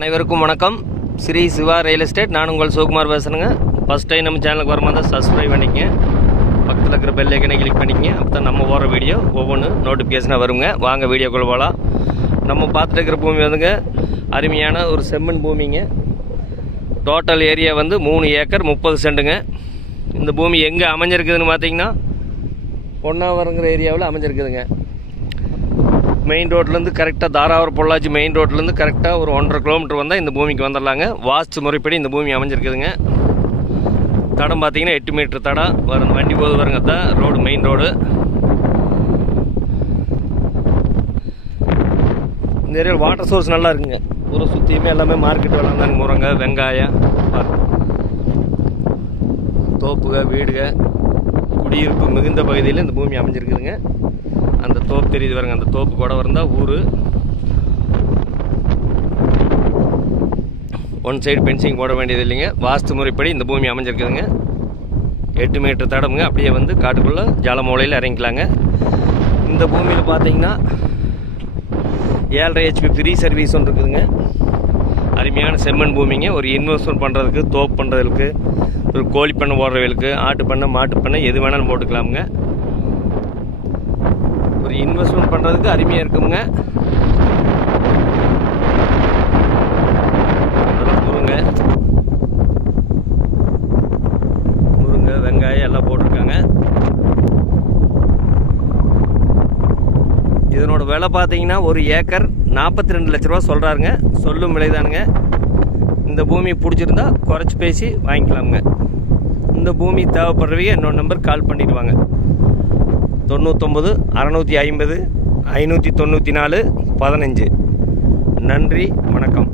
அனைவருக்கும் வணக்கம். Sri Siva real estate. நான் உங்கள் சிவகுமார் பேசுகிறேங்க ஃபஸ்ட் டைம் நம்ம சேனலுக்கு வரும்போது தான் சப்ஸ்கிரைப் பண்ணிக்கங்க. பக்கத்தில் இருக்கிற பெல் ஐக்கனை கிளிக் பண்ணிக்கங்க. அப்போ தான் நம்ம போகிற வீடியோ ஒவ்வொன்று நோட்டிஃபிகேஷனாக வருங்க. வாங்க வீடியோக்குள்ள போகலாம் நம்ம பார்த்துட்டு இருக்கிற பூமி வந்துங்க. அருமையான ஒரு செம்மண் பூமிங்க. டோட்டல் ஏரியா வந்து மூணு ஏக்கர் முப்பது சென்ட்டுங்க இந்த பூமி எங்கே அமைஞ்சிருக்குதுன்னு பார்த்தீங்கன்னா பொன்னாவரங்கிற ஏரியாவில் அமைஞ்சிருக்குதுங்க. மெயின் ரோட்லேருந்து கரெக்டாக தாராவரம் பொள்ளாச்சி மெயின் ரோட்லேருந்து கரெக்டாக ஒரு ஒன்றரை கிலோமீட்டர் வந்தால் இந்த பூமிக்கு வந்துடலாங்க. வாஸ்து முறைப்படி இந்த பூமி அமைஞ்சிருக்குதுங்க. தடம் பார்த்தீங்கன்னா எட்டு மீட்டர் தடம் வரும் வண்டி போது வருங்க தான் ரோடு மெயின் ரோடு இந்த ஏரியாவில் வாட்டர் சோர்ஸ் நல்லா இருக்குங்க. ஊரை சுற்றியுமே எல்லாமே மார்க்கெட் வளர்ந்தாங்க முருங்கை வெங்காயம் தோப்புக வீடுக. குடியிருப்பு மிகுந்த பகுதியில் இந்த பூமி அமைஞ்சிருக்குதுங்க. அந்த தோப்பு தெரியுது பாருங்க அந்த தோப்பு கூட இருந்தால் ஊர். ஒன் சைடு பென்சிங் போட வேண்டியது இல்லைங்க. வாஸ்து முறைப்படி இந்த பூமி அமைஞ்சிருக்குதுங்க. எட்டு மீட்டர் தடமுங்க. அப்படியே வந்து காட்டுக்குள்ளே ஜலமூலையில் இறங்கிக்கலாங்க. இந்த பூமியில் பார்த்தீங்கன்னா ஏழரை ஹெச்பி ஃப்ரீ சர்வீஸ் ஒன்று இருக்குதுங்க. அருமையான செம்மண் பூமிங்க. ஒரு இன்வெஸ்ட்மெண்ட் பண்ணுறதுக்கு தோப்பு பண்ணுறதுக்கு ஒரு கோழி பண்ணை போடுறவங்களுக்கு ஆட்டு பண்ணை மாட்டு பண்ணை எது வேணாலும் போட்டுக்கலாமுங்க. ஒரு இன்வெஸ்ட்மெண்ட் பண்ணுறதுக்கு அருமையாக இருக்குங்க. முருங்க முருங்கை. முருங்கை வெங்காயம் எல்லாம் போட்டிருக்காங்க. இதனோட விலை பார்த்தீங்கன்னா ஒரு ஏக்கர் நாற்பத்தி ரெண்டு லட்ச ரூபா சொல்கிறாருங்க சொல்லும் விலைதானுங்க. இந்த பூமி பிடிச்சிருந்தா குறைச்சி பேசி வாங்கிக்கலாமுங்க. இந்த பூமி தேவைப்படுறவங்க இன்னொரு நம்பர் கால் பண்ணிடுவாங்க. தொண்ணூத்தொம்பது அறநூற்றி ஐம்பது ஐநூற்றி தொண்ணூற்றி நாலு பதினஞ்சு. நன்றி வணக்கம்.